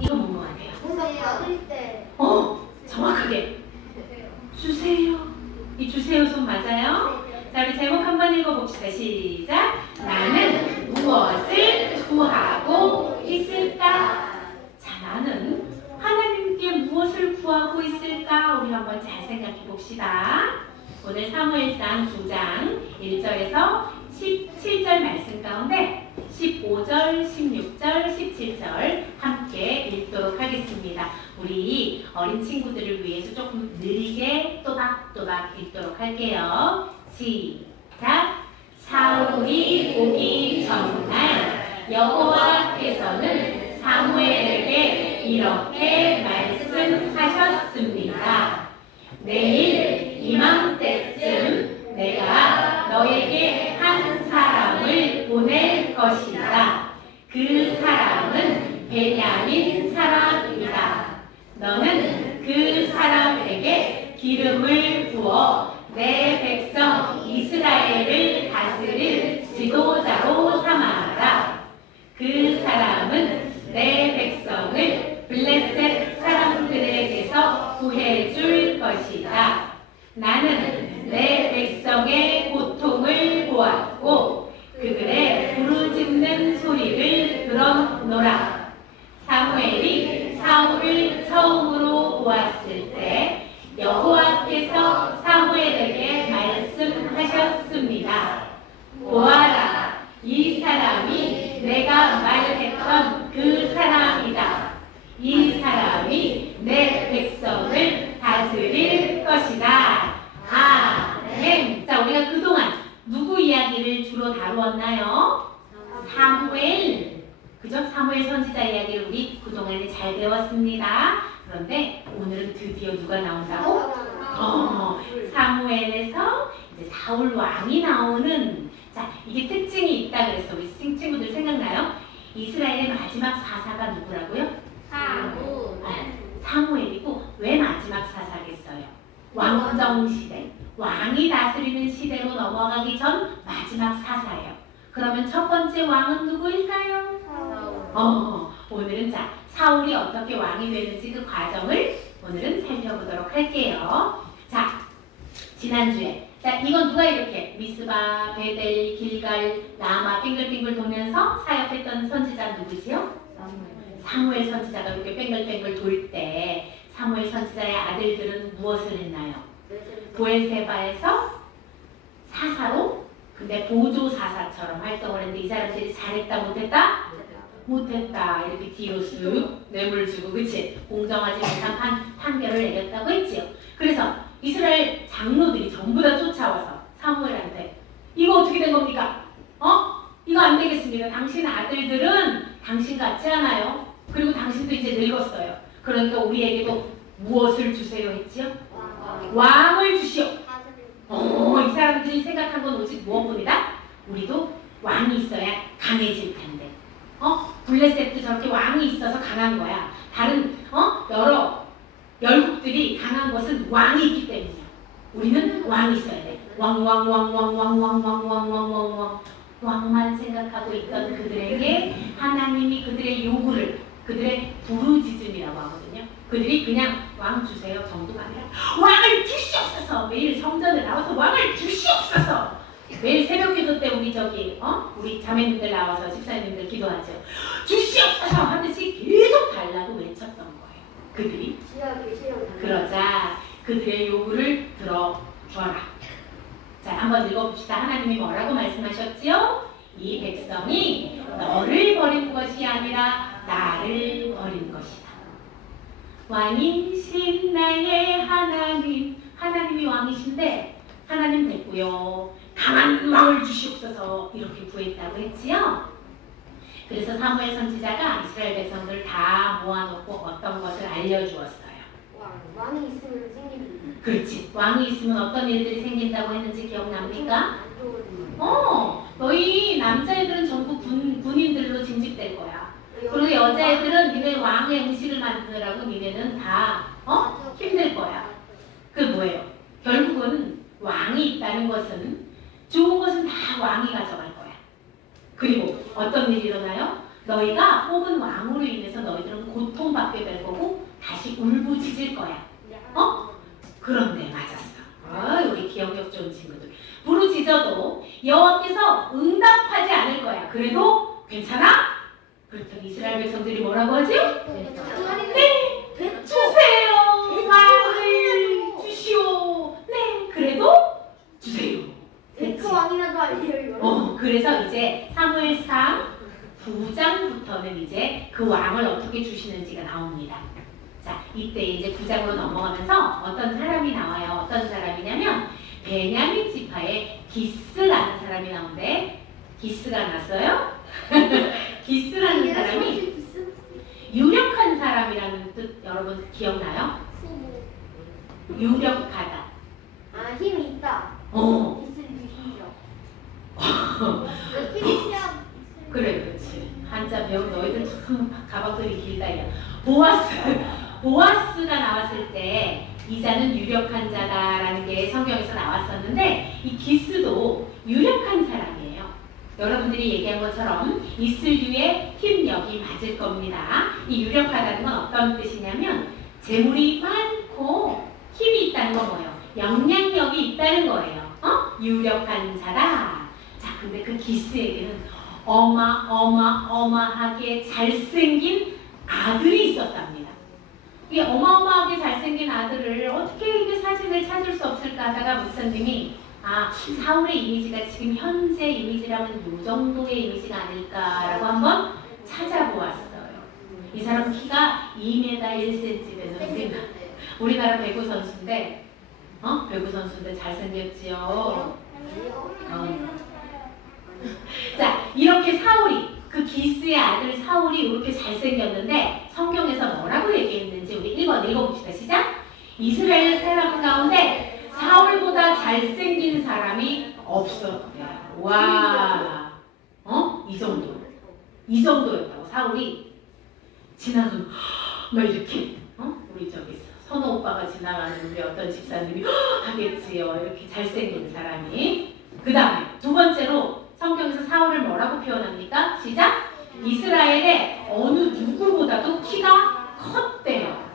이거 뭐 같아요? 어릴 때. 정확하게. 주세요. 이 주세요 손 맞아요? 자, 우리 제목 한번 읽어봅시다. 시작. 나는 무엇을 구하고 있을까? 자, 나는 하나님께 무엇을 구하고 있을까? 우리 한번 잘 생각해 봅시다. 오늘 사무엘상 9장 1절에서 17절 말씀 가운데 15절, 16절, 17절 함께 읽도록 하겠습니다. 우리 어린 친구들을 위해서 조금 느리게 또박또박 읽도록 할게요. 시작! 사울이 오기 전날 여호와께서는 사무엘에게 이렇게 말씀하셨습니다. 내일 이맘때쯤 내가 너에게 한 사람을 보낼 것이다. 그 사람은 베냐민 사람이다. 너는 그 사람에게 기름을 부어 내 백성 이스라엘을 다스릴 지도자로 삼아라. 그 사람은 내 백성을 블레셋 사람들에게서 구해줄 것이다. 나는 내 백성의 고통을 보았고 그들의 부르짖는 소리를 들었노라. 사무엘이 사울을 처음으로 보았을 때 여호와께서 사무엘에게 말씀하셨습니다. 보아라, 이 사람이 내가 말했던 그 사람이다. 이 사람이 내 백성을 다스릴 것이다. 아멘. 자, 우리가 그동안 누구 이야기를 주로 다루었나요? 사무엘. 그죠? 사무엘 선지자 이야기를 우리 그동안에 잘 배웠습니다. 그런데 오늘은 드디어 누가 나온다고? 사무엘에서 이제 사울 왕이 나오는, 자, 이게 특징이 있다 그래서 우리 친구들 생각나요? 이스라엘의 마지막 사사가 누구라고요? 사무엘이고 왜 마지막 사사겠어요? 왕정 시대, 왕이 다스리는 시대로 넘어가기 전 마지막 사사예요. 그러면 첫 번째 왕은 누구일까요? 오늘은 자, 사울이 어떻게 왕이 되는지 그 과정을 오늘은 살펴보도록 할게요. 자, 지난주에 자, 이건 누가 이렇게 미스바, 베델, 길갈, 라마 빙글빙글 돌면서 사역했던 선지자 누구지요? 사무엘 선지자가 이렇게 뺑글뺑글 돌 때 사무엘 선지자의 아들들은 무엇을 했나요? 부엘세바에서 사사로, 근데 보조 사사처럼 활동을 했는데 이 사람들이 잘했다 못했다? 못했다. 이렇게 뒤로 쓱 뇌물 주고, 그치? 공정하지 못한 판결을 내렸다고 했지요. 그래서 이스라엘 장로들이 전부 다 쫓아와서 사무엘한테 이거 어떻게 된 겁니까? 이거 안 되겠습니다. 당신 아들들은 당신 같지 않아요. 그리고 당신도 이제 늙었어요. 그러니까 우리에게도 무엇을 주세요 했지요? 왕을 주시오. 이 사람들이 생각한 건 오직 무엇뿐이다? 우리도 왕이 있어야 강해질 텐데. 블레셋도 저렇게 왕이 있어서 강한 거야. 다른 여러 열국들이 강한 것은 왕이 있기 때문이야. 우리는 왕이 있어야 돼. 왕만 생각하고 있던 그들에게 하나님이 그들의 요구를, 그들의 부르짖음이라고 하거든요. 그들이 그냥 왕 주세요 정도가 아니라 왕을 주시옵소서. 매일 성전에 나와서 왕을 주시옵소서. 매일 새벽기도 때 우리 우리 자매님들 나와서 집사님들 기도하죠. 주시옵소서 하듯이 계속 달라고 외쳤던 거예요. 그들이. 그러자 그들의 요구를 들어주어라. 자, 한번 읽어봅시다. 하나님이 뭐라고 말씀하셨지요? 이 백성이 너를 버린 것이 아니라 나를 버린 것이다. 왕이신 나의 하나님. 하나님이 왕이신데 하나님 됐고요. 강한 왕을 주시옵소서 이렇게 구했다고 했지요. 그래서 사무엘 선지자가 이스라엘 백성들 다 모아놓고 어떤 것을 알려주었어요. 왕이 있으면 생기는. 그렇지. 왕이 있으면 어떤 일들이 생긴다고 했는지 기억납니까? 너희 남자애들은 전부 군인들로 징집될 거야. 그리고 여자애들은 니네 왕의 음식을 만드느라고 니네는 다 힘들 거야. 그게 뭐예요? 결국은 왕이 있다는 것은 좋은 것은 다 왕이 가져갈 거야. 그리고 어떤 일이 일어나요? 너희가 뽑은 왕으로 인해서 너희들은 고통받게 될 거고 다시 울부짖을 거야. 그런데 맞았어. 우리 기억력 좋은 친구들. 부르짖어도 여호와께서 응답하지 않을 거야. 그래도 괜찮아? 그랬더니 이스라엘 백성들이 뭐라고 하지? 네, 주세요. 왕을 주시오. 네, 그래도 주세요. 그 왕이라도 아니에요 이거. 그래서 이제 사무엘상 9장부터는 이제 그 왕을 어떻게 주시는지가 나옵니다. 자, 이때 이제 9장으로 넘어가면서 어떤 사람이 나와요. 어떤 사람이냐면 베냐민 지파의 기스라는 사람이 나오는데 기스가 났어요? 기스라는 사람이 유력한 사람이라는 뜻 여러분 기억나요? 유력하다. 아 힘이 있다. 있을 힘이죠. 그래 그렇지. 한자 배운 너희들 참 가방들이 길다 야. 보아스가 나왔을 때 이자는 유력한 자다라는 게 성경에서 나왔었는데 이 기스도 유력한 사람이에요. 여러분들이 얘기한 것처럼 이슬류의 힘력이 맞을 겁니다. 이 유력하다는 건 어떤 뜻이냐면 재물이 많고 힘이 있다는 건 뭐예요? 영향력이 있다는 거예요. 유력한 자다. 자, 근데 그 기스에게는 어마어마하게 잘생긴 아들이 있었답니다. 이 어마어마하게 잘생긴 아들을 어떻게 이게 사진을 찾을 수 없을까 하다가 목사님이 사울의 이미지가 지금 현재 이미지라면 이 정도의 이미지가 아닐까라고 한번 찾아보았어요. 이 사람 키가 2m 1cm 되는 우리나라 배구 선수인데 배구 선수인데 잘생겼지요. 자, 이렇게 사울이 그 기스의 아들 사울이 이렇게 잘생겼는데 성경에서 뭐라고 얘기했는지 우리 읽어봅시다. 시작! 이스라엘 사람 가운데 사울보다 잘생긴 사람이 없었다. 와, 이 정도였다고. 사울이 지나가면 막 이렇게 우리 저기 선호 오빠가 지나가는 우리 어떤 집사님이 하겠지요. 이렇게 잘생긴 사람이. 그 다음에 두 번째로 성경에서 사울을 뭐라고 표현합니까? 시작! 이스라엘의 어느 누구보다도 키가 컸대요.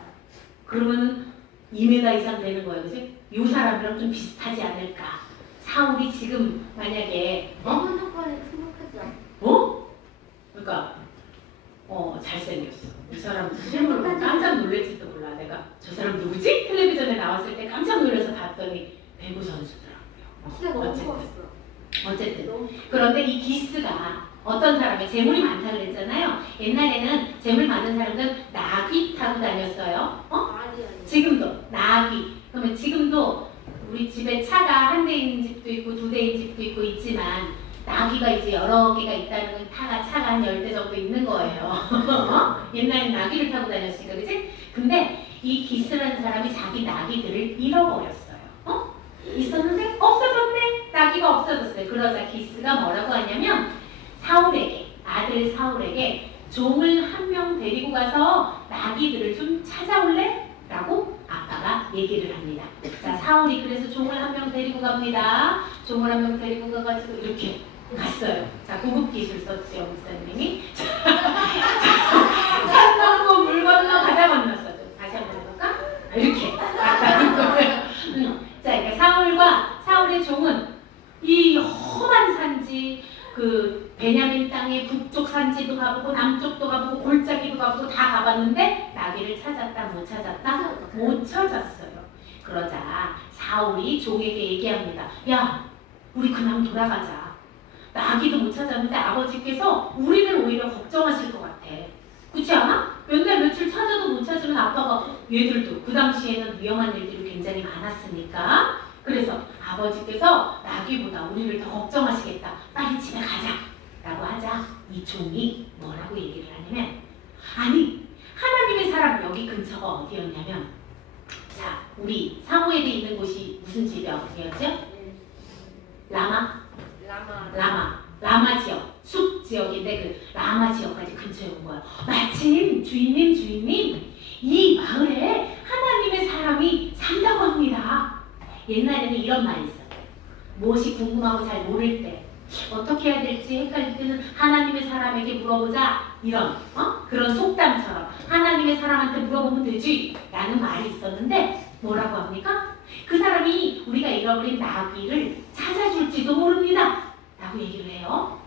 그러면 2m 이상 되는 거예요. 그치? 이 사람이랑 좀 비슷하지 않을까. 사울이 지금 만약에 조건에 충족하죠. 그러니까 잘생겼어. 이 사람 실물로 깜짝 놀랄지도 몰라. 내가 저 사람 누구지? 텔레비전에 나왔을 때 깜짝 놀라서 봤더니 배구 선수더라고요. 진짜 너무 좋았어. 어쨌든 그런데 이 기스가 어떤 사람이 재물이 많다 그랬잖아요. 옛날에는 재물 많은 사람들은 나귀 타고 다녔어요. 지금도 나귀. 그러면 지금도 우리 집에 차가 한 대 있는 집도 있고 두 대인 집도 있고 있지만 나귀가 이제 여러 개가 있다는 건 차가 한 10대 정도 있는 거예요. 옛날엔 나귀를 타고 다녔으니까, 그치? 근데 이 기스라는 사람이 자기 나귀들을 잃어버렸어요. 있었는데 없어졌네. 나귀가 없어졌어요. 그러자 기스가 뭐라고 하냐면 아들 사울에게 종을 한 명 데리고 가서 나귀들을 좀 찾아올래? 라고 아빠가 얘기를 합니다. 자, 사울이 그래서 종을 한 명 데리고 갑니다. 종을 한 명 데리고 가가지고 이렇게 갔어요. 자, 고급 기술 썼지요, 목사님이. 산 넘고 물 건너 바다 건넜어. 다시 한번 해볼까? 이렇게 갔다는 거예요. 자, 그러니까 사울의 종은 이 험한 산지, 그 베냐민 땅의 북쪽 산지도 가보고 남쪽도 가보고 골짜기도 가보고 다 가봤는데 나귀를 찾았다 못 찾았다? 못 찾았어요. 그러자 사울이 종에게 얘기합니다. 야, 우리 그냥 돌아가자. 나귀도 못 찾았는데 아버지께서 우리를 오히려 걱정하실 것 같아. 그렇지 않아? 몇 날 며칠 찾아도 못 찾으면 아빠가 얘들도 그 당시에는 위험한 일들이 굉장히 많았으니까 그래서 아버지께서 나귀보다 우리를 더 걱정하시겠다. 빨리 집에 가자. 라고 하자 이 종이 뭐라고 얘기를 하냐면 아니 하나님의 사람 여기 근처가 어디였냐면 자 우리 사무엘에 있는 곳이 무슨 지역이었죠? 라마 지역 숲 지역인데 그 라마 지역까지 근처에 온 거야. 마침 주인님 이 마을에 하나님의 사람이 산다고 합니다. 옛날에는 이런 말이 있었대요. 무엇이 궁금하고 잘 모를 때 어떻게 해야 될지 헷갈릴 때는 하나님의 사람에게 물어보자. 이런 그런 속담처럼 하나님의 사람한테 물어보면 되지 라는 말이 있었는데 뭐라고 합니까? 그 사람이 우리가 잃어버린 나귀를 찾아줄지도 모릅니다 라고 얘기를 해요.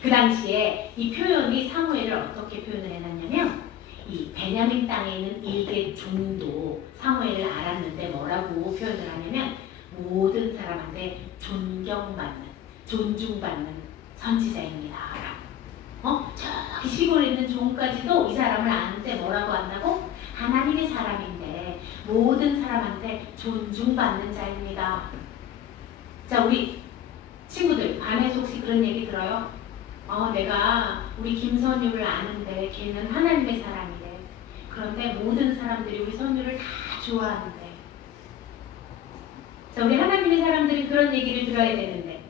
그 당시에 이 표현이 사무엘을 어떻게 표현을 해놨냐면 이 베냐민 땅에 있는 일개 종도 사무엘을 알았는데 뭐라고 표현을 하냐면 모든 사람한테 존경받는 존중받는 선지자입니다. 저기 시골에 있는 종까지도 이 사람을 아는데 뭐라고 한다고? 하나님의 사람인데 모든 사람한테 존중받는 자입니다. 자, 우리 친구들 반에서 혹시 그런 얘기 들어요? 내가 우리 김선유를 아는데 걔는 하나님의 사람이래. 그런데 모든 사람들이 우리 선유를 다 좋아하는데. 자, 우리 하나님의 사람들은 그런 얘기를 들어야 되는데,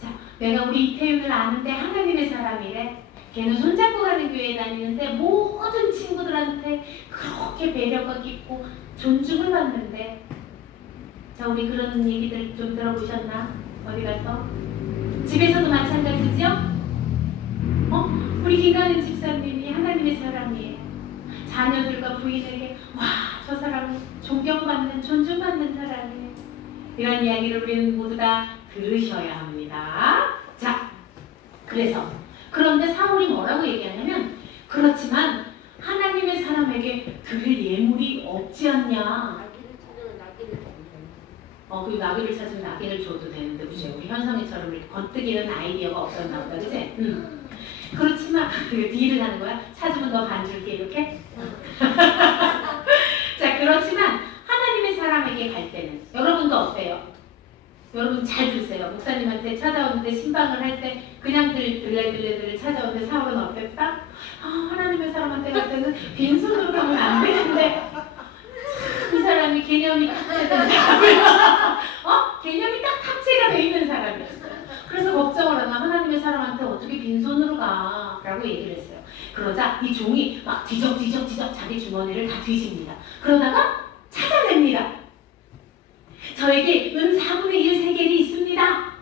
자, 내가 우리 이태윤을 아는데 하나님의 사람이래. 걔는 손잡고 가는 교회에 다니는데 모든 친구들한테 그렇게 배려가 깊고 존중을 받는데. 자, 우리 그런 얘기들 좀 들어보셨나? 어디 가서? 집에서도 마찬가지죠? 우리 김가는 집사님이 하나님의 사람이에요. 자녀들과 부인에게 와, 저 사람은 존경받는, 존중받는 사람이에요. 이런 이야기를 우리는 모두 다 들으셔야 합니다. 자, 그런데 사울이 뭐라고 얘기하냐면 그렇지만 하나님의 사람에게 드릴 예물이 없지 않냐. 그 나귀를 찾으면 나귀를 줘도 되는데, 그죠? 우리 현성이처럼 이렇게 건뜨기는 아이디어가 없었나 보다, 그지? 그렇지만, 딜을 하는 거야? 찾으면 너 반 줄게, 이렇게? 자, 그렇지만, 하나님의 사람에게 갈 때는, 여러분도 어때요? 여러분 잘 들으세요. 목사님한테 찾아오는데 신방을 할 때, 그냥 들레 찾아오는데 사울은 어땠다? 하나님의 사람한테 갈 때는 빈손으로 가면 안 되는데, 이 사람이 개념이 탑재된 사람이야. 개념이 딱 탑재가 돼 있는 사람이야. 그래서 걱정을 하나 하나님의 사람한테 어떻게 빈손으로 가? 라고 얘기를 했어요. 그러자 이 종이 막 뒤적뒤적 자기 주머니를 다 뒤집니다. 그러다가 찾아냅니다. 저에게 은 4분의 1 세겔이 있습니다.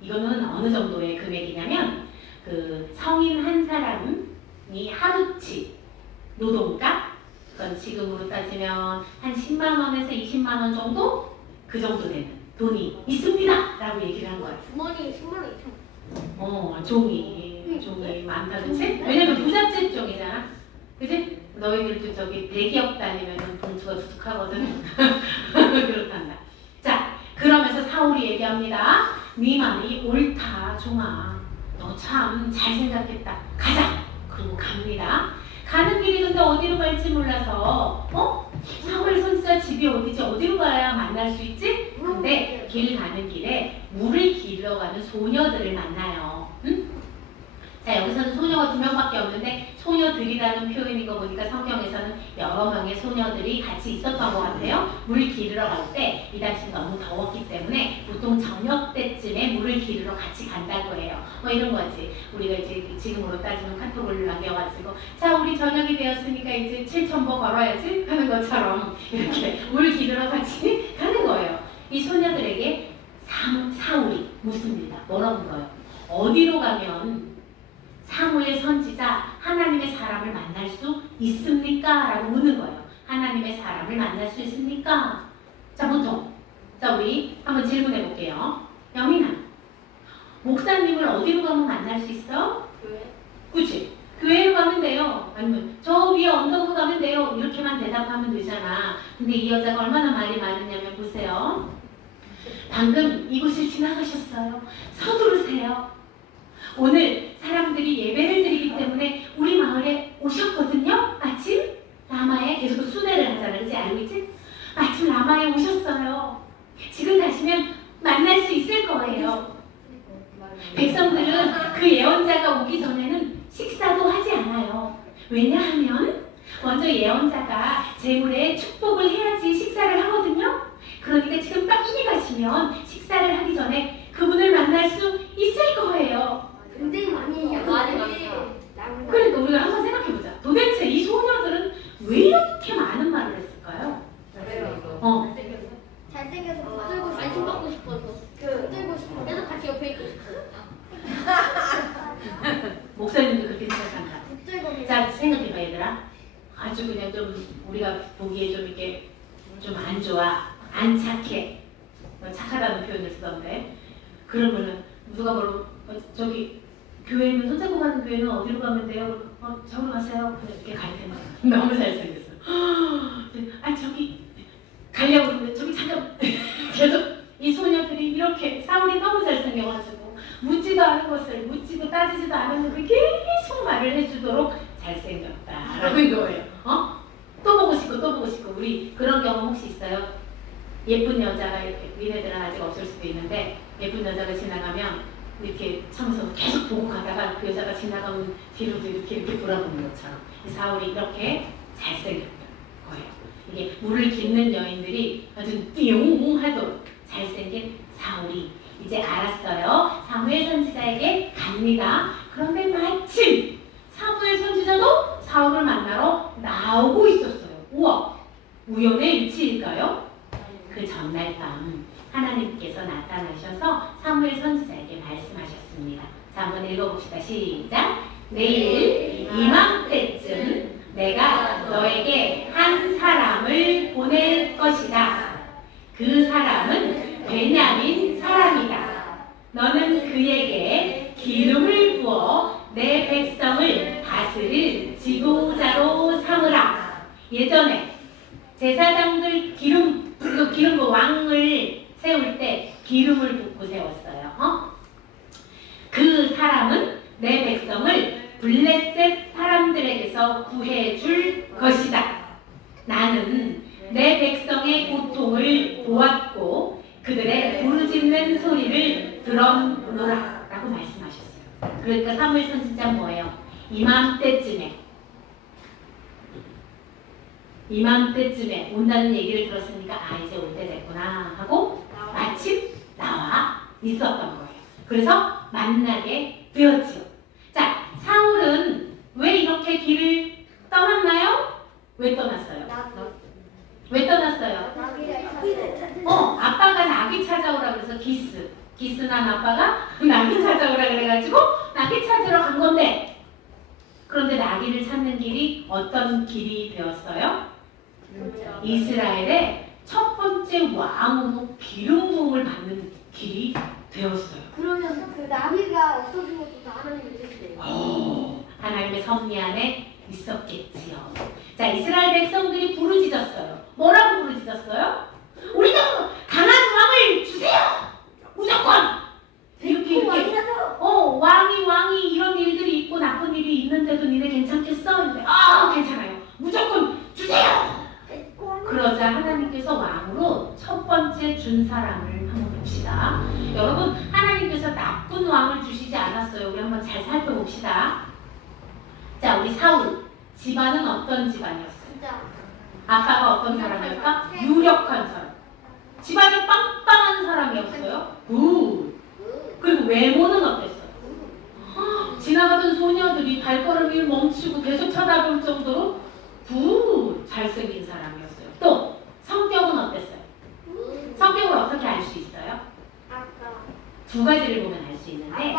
이거는 어느 정도의 금액이냐면 그 성인 한 사람이 하루치 노동가, 그건 지금으로 따지면 한 10만원에서 20만원 정도? 그 정도 되는 돈이 있습니다! 라고 얘기를 한 거예요. 주머니 10만원 이상. 종이 많다, 그치? 왜냐면 부잣집 종이잖아. 그치? 너희들도 저기 대기업 다니면 봉투가 두둑하거든. 그렇단다. 자, 그러면서 사울이 얘기합니다. 네 말이 옳다, 종아. 너 참 잘 생각했다. 가자! 그리고 갑니다. 가는 길이 근데 어디로 갈지 몰라서 사울 선지자 집이 어디지? 어디로 가야 만날 수 있지? 근데 길 가는 길에 물을 길러 가는 소녀들을 만나요. 자, 여기서는 소녀가 2명밖에 없는데 소녀들이라는 표현인 거 보니까 성경에서는 여러 명의 소녀들이 같이 있었던 것 같아요. 물 기르러 갈 때 이 당시 너무 더웠기 때문에 보통 저녁 때쯤에 물을 기르러 같이 간다고 해요. 이런 거지. 우리가 이제 지금으로 따지면 카톡을 남겨가지고 자, 우리 저녁이 되었으니까 이제 7,000보 걸어야지 하는 것처럼 이렇게 물 기르러 같이 가는 거예요. 이 소녀들에게 사울이 묻습니다. 뭐라고 물어요? 어디로 가면 사무엘 선지자 하나님의 사람을 만날 수 있습니까? 라고 묻는 거예요. 하나님의 사람을 만날 수 있습니까? 자, 보통 우리 한번 질문해 볼게요. 영민아, 목사님을 어디로 가면 만날 수 있어? 교회. 그치? 교회로 가면 돼요. 아니면 저 위에 언덕으로 가면 돼요. 이렇게만 대답하면 되잖아. 근데 이 여자가 얼마나 말이 많으냐면 보세요. 방금 이곳을 지나가셨어요. 서두르세요. 오늘 사람들이 예배를 드리기 때문에 우리 마을에 오셨거든요. 마침 라마에 계속 순회를 하잖아. 그치? 알고 있지? 마침 라마에 오셨어요. 지금 가시면 만날 수 있을 거예요. 백성들은 그 예언자가 오기 전에는 식사도 하지 않아요. 왜냐하면 먼저 예언자가 제물에 축복을 해야지 식사를 하거든요. 그러니까 지금 빨리 가시면 식사를 하기 전에 그분을 만날 수 있을 거예요. 굉장히 많이 그러니까 우리가 한번 생각해보자. 도대체 이 소녀들은 왜 이렇게 많은 말을 했을까요? 잘생겨서 붙들고 관심 받고 싶어서 붙들고 싶어. 계속 같이 옆에 있고 싶어. 목사님도 그렇게 생각한다. 자, 생각해봐 얘들아. 아주 그냥 좀 우리가 보기에 좀 이렇게 좀 안 좋아, 안 착해. 착하다는 표현을 쓰던데. 그러면은 누가 바로 저기 교회는 손잡고 가는 교회는 어디로 가면 돼요? 저기로 가세요. 그냥 이렇게 가르치는 거야. 너무 잘생겼어. 아 저기 가려고 그러는데 저기 잠깐 계속 이 소녀들이 이렇게 사울이 너무 잘생겨가지고 묻지도 않은 것을 묻지도 따지지도 않았는데 계속 말을 해주도록 잘생겼다라는 거예요. 또 보고 싶고 또 보고 싶고. 우리 그런 경험 혹시 있어요? 예쁜 여자가 이렇게 니네들은 아직 없을 수도 있는데 예쁜 여자가 지나가면 이렇게 처음부터 계속 보고 가다가 그 여자가 지나가면 뒤로도 이렇게 돌아보는 것처럼 이 사울이 이렇게 잘생겼던 거예요. 이게 물을 깃는 여인들이 아주 띠용하도록 잘생긴 사울이 이제 알았어요. 사무엘 선지자에게 갑니다. 그런데 마침 사무엘 선지자도 사울을 만나러 나오고 있었어요. 우와! 우연의 일치일까요? 그 전날 밤 하나님께서 나타나셔서 사무엘 선지자에게 말씀하셨습니다. 자, 한번 읽어봅시다. 시작! 내일 이맘때쯤 내가 너에게 한 사람을 보낼 것이다. 그 사람은 베냐민 사람이다. 너는 그에게 기름을 부어 내 백성을 다스릴 지도자로 삼으라. 예전에 제사장들 기름 왕을 세울 때 기름을 붓고 세웠어요. 그 사람은 내 백성을 블레셋 사람들에게서 구해줄 것이다. 나는 내 백성의 고통을 보았고 그들의 부르짖는 소리를 들었노라 라고 말씀하셨어요. 그러니까 사무엘 선지자 뭐예요? 이맘때쯤에 온다는 얘기를 들었으니까 이제 올 때 됐구나 하고 마침 나와 있었던 거예요. 그래서 만나게 되었죠. 자, 사울은 왜 이렇게 길을 떠났나요? 왜 떠났어요? 왜 떠났어요? 아빠가 나귀 찾아오라 그래서 기스난 아빠가 나귀 찾아오라 그래가지고 나귀 찾으러 간 건데, 그런데 나귀를 찾는 길이 어떤 길이 되었어요? 이스라엘의 첫 번째 왕으로 기름 부음을 받는 길이 되었어요. 그러면 그 나비가 없어진 것도 다 하나님의 뜻이에요. 하나님의 섭리 안에 있었겠지요. 자, 이스라엘 백성들이 부르짖었어요. 뭐라고 부르짖었어요? 우리도 강한 왕을 주세요! 무조건! 이렇게 왕이 이런 일들이 있고 나쁜 일이 있는데도 니네 괜찮겠어? 근데 괜찮아요. 무조건 주세요! 그러자 하나님께서 왕으로 첫 번째 준 사람을 한번 봅시다. 여러분, 하나님께서 나쁜 왕을 주시지 않았어요. 우리 한번 잘 살펴봅시다. 자, 우리 사울 집안은 어떤 집안이었어요? 아빠가 어떤 사람이었다? 유력한 사람. 집안이 빵빵한 사람이었어요. 그리고 외모는 어땠어요? 지나가던 소녀들이 발걸음이 멈추고 계속 쳐다볼 정도로 잘생긴 사람이었어요. 또 성격은 어땠어요? 성격을 어떻게 알 수 있어요? 두 가지를 보면 알 수 있는데,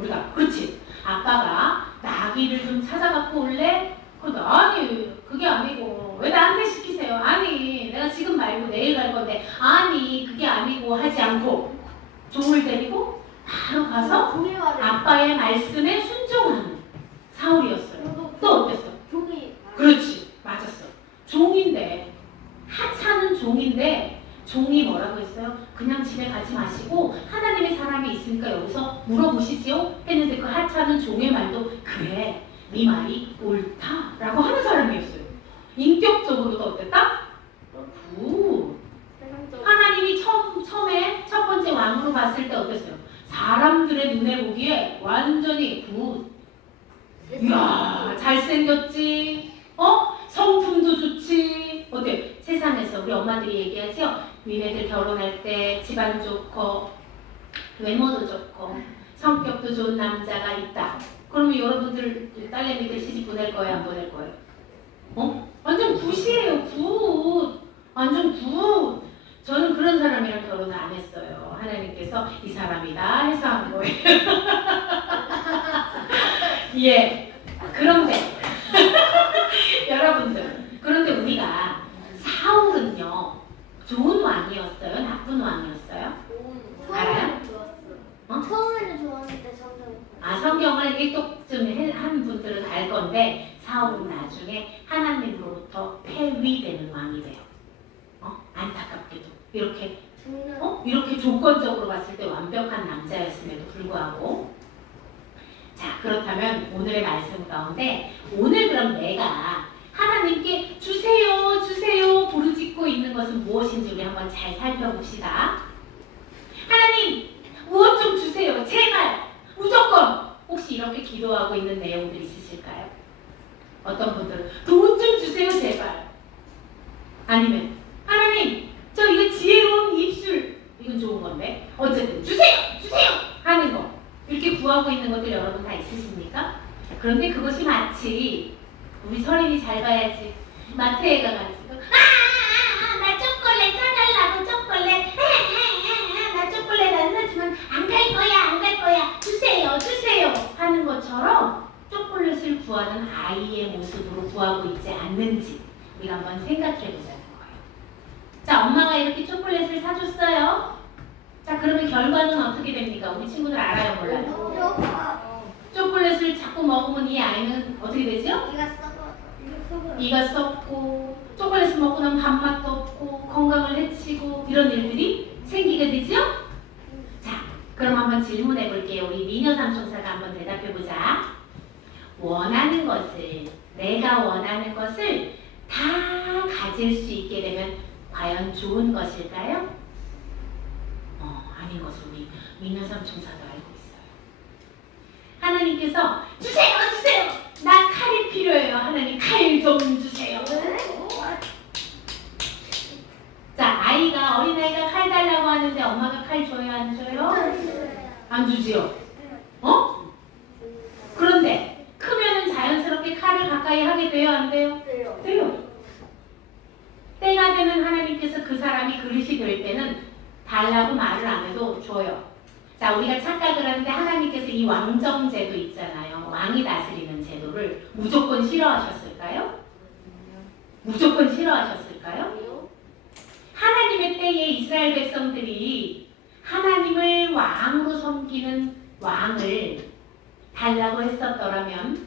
우리가 그렇지. 아빠가 나귀를 좀 찾아갖고 올래? 아니 그게 아니고 왜 나한테 시키세요? 아니 내가 지금 말고 내일 갈 건데 아니 그게 아니고 하지 않고 종을 데리고 바로 가서 아빠의 말씀에 순종하는 사울이었어요. 또 어땠어? 그렇지, 맞았어. 종인데, 하찮은 종인데 종이 뭐라고 했어요? 그냥 집에 가지 마시고 하나님의 사람이 있으니까 여기서 물어보시지요? 했는데 그 하찮은 종의 말도 그래, 네 말이 옳다라고 하는 사람이었어요. 인격적으로도 어땠다? 하나님이 처음에 첫 번째 왕으로 봤을 때 어땠어요? 사람들의 눈에 보기에 완전히 이야, 잘생겼지? 성품도 좋지? 어때? 세상에서 우리 엄마들이 얘기하죠? 니네들 결혼할 때 집안 좋고 외모도 좋고 성격도 좋은 남자가 있다. 그러면 여러분들 딸내미들 시집 보낼 거예요? 안 보낼 거예요? 완전 굿이에요. 굿. 완전 굿. 저는 그런 사람이랑 결혼을 안 했어요. 하나님께서 이 사람이다 해서 한 거예요. 예. 그런데 여러분들, 그런데 우리가 사울은요 좋은 왕이었어요? 나쁜 왕이었어요? 알아요? 처음에는 좋았는데 점점. 성경을 일독 좀 한 분들은 알 건데 사울은 나중에 하나님으로부터 폐위되는 왕이 돼요. 안타깝게도 이렇게 이렇게 조건적으로 봤을 때 완벽한 남자였음에도 불구하고. 자, 그렇다면 오늘의 말씀 가운데 오늘 그럼 내가 하나님께 주세요 주세요 부르짖고 있는 것은 무엇인지 우리 한번 잘 살펴봅시다. 하나님 무엇 좀 주세요 제발 무조건. 혹시 이렇게 기도하고 있는 내용들 있으실까요? 어떤 분들은 돈 좀 주세요 제발. 아니면 하나님 저 이거 지혜로운 입술, 이건 좋은 건데 어쨌든 주세요 주세요 하는 거, 이렇게 구하고 있는 것들 여러분 다 있으십니까? 그런데 그것이 마치 우리 서린이 잘 봐야지. 마트에 가가지고 나 초콜릿 사달라고 초콜릿 나 초콜릿 안 사주면 안 갈 거야 안 갈 거야 주세요 주세요 하는 것처럼 초콜릿을 구하는 아이의 모습으로 구하고 있지 않는지 우리가 한번 생각해 보자는 거예요. 자, 엄마가 이렇게 초콜릿을 사줬어요. 자, 그러면 결과는 어떻게 됩니까? 우리 친구들 알아요 몰라요? 초콜릿을 자꾸 먹으면 이 아이는 어떻게 되죠? 이가 썩고 초콜릿을 먹고 나면 밥맛도 없고 건강을 해치고 이런 일들이 생기게 되죠? 자, 그럼 한번 질문해 볼게요. 우리 미녀 삼총사가 한번 대답해 보자. 원하는 것을, 내가 원하는 것을 다 가질 수 있게 되면 과연 좋은 것일까요? 아닌 것을 우리 미녀 삼총사도 알고 있어요. 하나님께서 주세요 주세요 나 칼이 필요해요. 하나님 칼 좀 주세요. 자, 아이가, 어린아이가 칼 달라고 하는데 엄마가 칼 줘요 안 줘요? 안 주지요? 그런데 크면은 자연스럽게 칼을 가까이 하게 돼요 안 돼요? 돼요. 때가 되면 하나님께서 그 사람이 그릇이 될 때는 달라고 말을 안 해도 줘요. 자, 우리가 착각을 하는데 하나님께서 이 왕정제도 있잖아요. 왕이 다스리는 제도를 무조건 싫어하셨을까요? 무조건 싫어하셨을까요? 하나님의 때에 이스라엘 백성들이 하나님을 왕으로 섬기는 왕을 달라고 했었더라면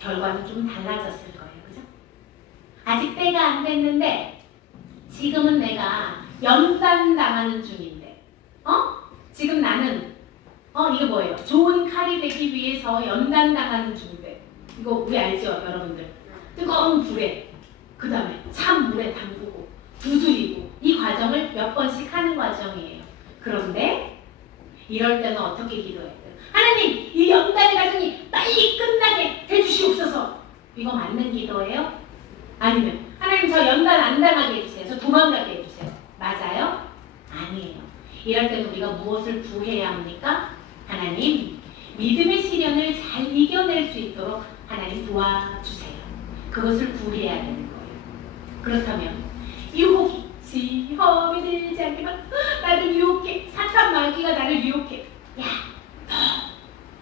결과는 좀 달라졌을 거예요. 그죠? 아직 때가 안 됐는데 지금은 내가 연단당하는 중인데 지금 나는 이게 뭐예요? 좋은 칼이 되기 위해서 연단당하는 중인데 이거 우리 알죠? 여러분들 뜨거운 불에 그 다음에 찬 물에 담그고 두드리고 이 과정을 몇 번씩 하는 과정이에요. 그런데 이럴 때는 어떻게 기도해야 돼요? 하나님 이 연단의 과정이 빨리 끝나게 해주시옵소서. 이거 맞는 기도예요? 아니면 하나님 저 연단 안 당하게 해주세요. 저 도망가게 해주세요. 맞아요? 아니에요. 이럴 때는 우리가 무엇을 구해야 합니까? 하나님 믿음의 시련을 잘 이겨낼 수 있도록 하나님 도와주세요. 그것을 구해야 되는 거예요. 그렇다면 유혹이 시험이 들지 않게 막 나를 유혹해. 사탄 마귀가 나를 유혹해. 야, 너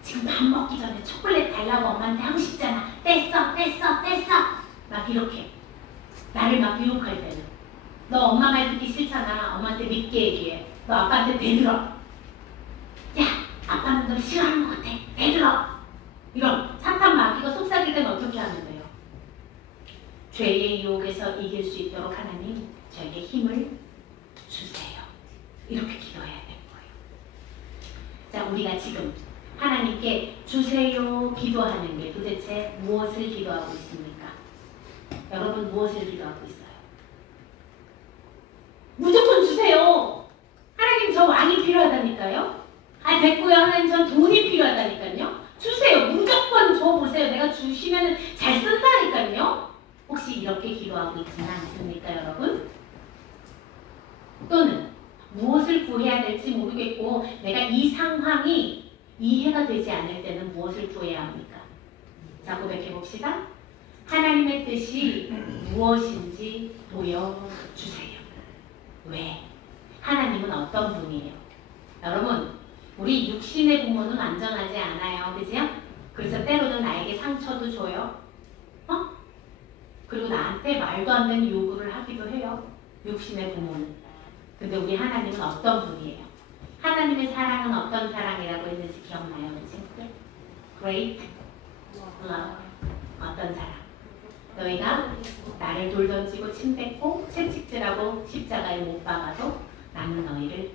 지금 밥 먹기 전에 초콜릿 달라고 엄마한테 하고 싶잖아. 뗐어. 막 이렇게 나를 막 유혹할 때는 너 엄마 말 듣기 싫잖아. 엄마한테 믿게 얘기해. 너 아빠한테 대들어. 야, 아빠는 널 싫어하는 것 같아. 대들어. 이런 사탄 마귀가 속삭일 때는 어떻게 하면 돼요? 죄의 유혹에서 이길 수 있도록 하나님 저에게 힘을 주세요. 이렇게 기도해야 되는 거예요. 자, 우리가 지금 하나님께 주세요 기도하는 게 도대체 무엇을 기도하고 있습니까? 여러분 무엇을 기도하고 있어요? 무조건 주세요. 하나님 저 왕이 필요하다니까요. 됐고요. 하나님 전 돈이 필요하다니까요. 주세요. 무조건 줘보세요. 내가 주시면 잘 쓴다니까요. 혹시 이렇게 기도하고 있지는 않습니까 여러분? 또는 무엇을 구해야 될지 모르겠고 내가 이 상황이 이해가 되지 않을 때는 무엇을 구해야 합니까? 자, 고백해봅시다. 하나님의 뜻이 무엇인지 보여주세요. 왜? 하나님은 어떤 분이에요? 여러분, 우리 육신의 부모는 완전하지 않아요. 그죠? 그래서 때로는 나에게 상처도 줘요. 그리고 나한테 말도 안 되는 요구를 하기도 해요. 육신의 부모는. 근데 우리 하나님은 어떤 분이에요? 하나님의 사랑은 어떤 사랑이라고 했는지 기억나요, 우리 친구들? Great love. 어떤 사랑? 너희가 나를 돌 던지고 침 뱉고 채찍질하고 십자가에 못 박아도 나는 너희를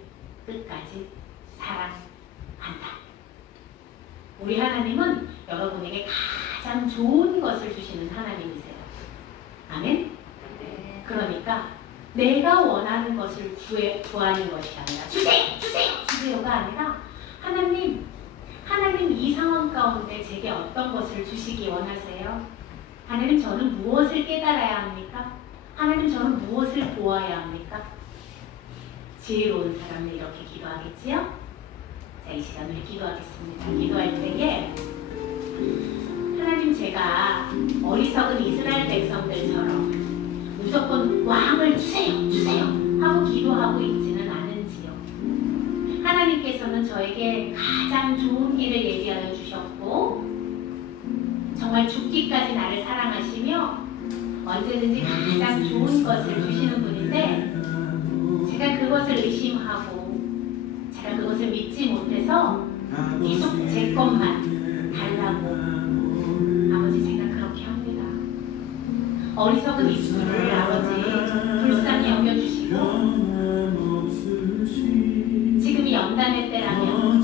끝까지 사랑한다. 우리 하나님은 여러분에게 가장 좋은 것을 주시는 하나님이세요. 아멘? 그러니까 내가 원하는 것을 구하는 것이 아니라 주세요가 아니라 하나님 이 상황 가운데 제게 어떤 것을 주시기 원하세요? 하나님 저는 무엇을 깨달아야 합니까? 하나님 저는 무엇을 보아야 합니까? 지혜로운 사람은 이렇게 기도하겠지요? 자, 이 시간 우리 기도하겠습니다. 기도할 때에 하나님 제가 어리석은 이스라엘 백성들처럼 무조건 왕을 주세요 하고 기도하고 있지는 않은지요. 하나님께서는 저에게 가장 좋은 길을 예비하여 주셨고 정말 죽기까지 나를 사랑하시며 언제든지 가장 좋은 것을 주시는 분인데 제가 그것을 의심하고 제가 그것을 믿지 못해서 계속 제 것만 달라고 아버지 제가 그렇게 합니다. 어리석은 입술을 아버지 불쌍히 여겨주시고 지금이 연단의 때라면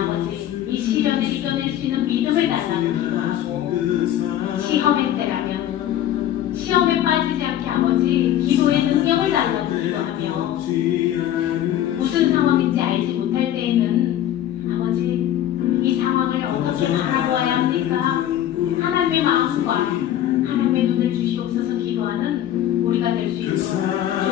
아버지 이 시련을 이겨낼 수 있는 믿음을 달라고 기도하고 시험의 때라면 시험에 빠지지 않게 아버지 기도의 능력을 달라고 기도하며 무슨 상황인지 알지 못할 때에는 아버지 이 상황을 어떻게 바라보아야 합니까? 하나님의 마음과 하나님의 눈을 주시옵소서 기도하는 우리가 될 수 있도록